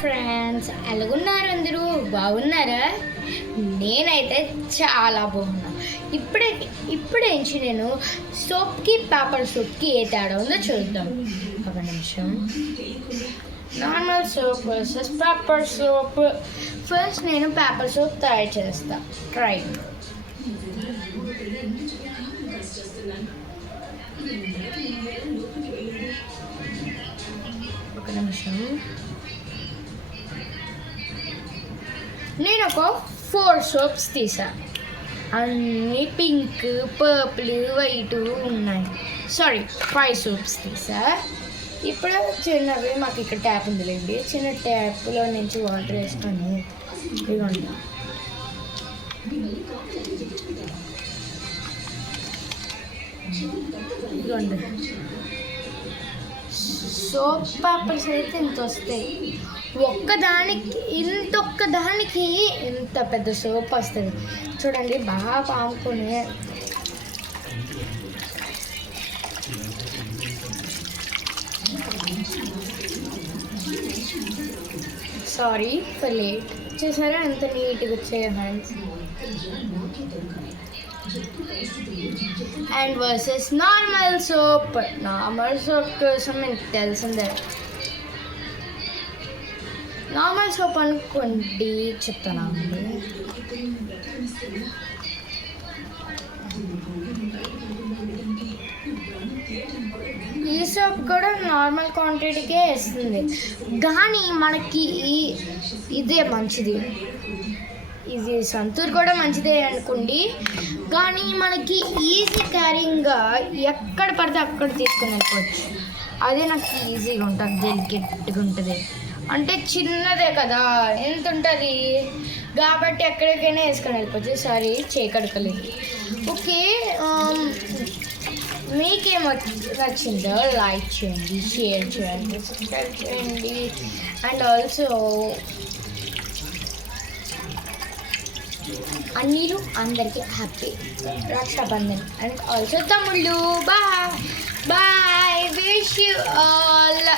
Friends, ఎలాగున్నారు? అందరూ బాగున్నారా? నేనైతే చాలా బాగున్నా. ఇప్పుడేంచి నేను సోప్కి పేపర్ సోప్కి ఏ తేడా ఉందో చూద్దాం. ఒక నిమిషం. Normal soap versus paper soap. First నేను పేపర్ సోప్ తయారు చేస్తా. ట్రై. ఒక నిమిషం. నేను ఒక 4 సోప్స్ తీసా. అన్నీ పింక్, పర్పుల్, వైట్ ఉన్నాయి. సారీ, 5 సోప్స్ తీసా. ఇప్పుడు చిన్నవి మాకు ఇక్కడ ట్యాప్ ఉందిలేండి. చిన్న ట్యాప్లో నుంచి వాటర్ వేసుకొని ఇదిగోండి. ఇదిగోండి, సోప్ పేపర్స్ అయితే ఇంత వస్తాయి. ఒక్కదానికి ఇంత పెద్ద సోప్ వస్తుంది. చూడండి, బాగా పాముకొని సారీ ఫర్ లేట్. చూసారా ఎంత నీట్గా వచ్చాయి hands. And versus normal soap. Normal soap కోసం మీకు తెలిసిందే. నార్మల్ సోప్ అనుకోండి, చెప్తాను. ఈ సోప్ కూడా నార్మల్ క్వాంటిటీకే వేస్తుంది, కానీ మనకి ఇదే మంచిది. ఇది సంతూర్ కూడా మంచిదే అనుకోండి, కానీ మనకి ఈజీ క్యారింగ్గా ఎక్కడ పడితే అక్కడ తీసుకొని వెళ్ళిపోవచ్చు. అదే నాకు ఈజీగా ఉంటుంది, డెలికేట్గా ఉంటుంది. అంటే చిన్నదే కదా, ఎంత ఉంటుంది కాబట్టి ఎక్కడికైనా వేసుకొని వెళ్ళిపోవచ్చు. సారీ, చేయకడకలేదు. ఓకే, మీకేం నచ్చిందో లైక్ చేయండి, షేర్ చేయండి, సబ్స్క్రైబ్ చేయండి. అండ్ ఆల్సో అన్నీలు అందరికీ హ్యాపీ రక్షాబంధన్. అండ్ ఆల్సో తమ్ముళ్ళు, bye bye, wish you all.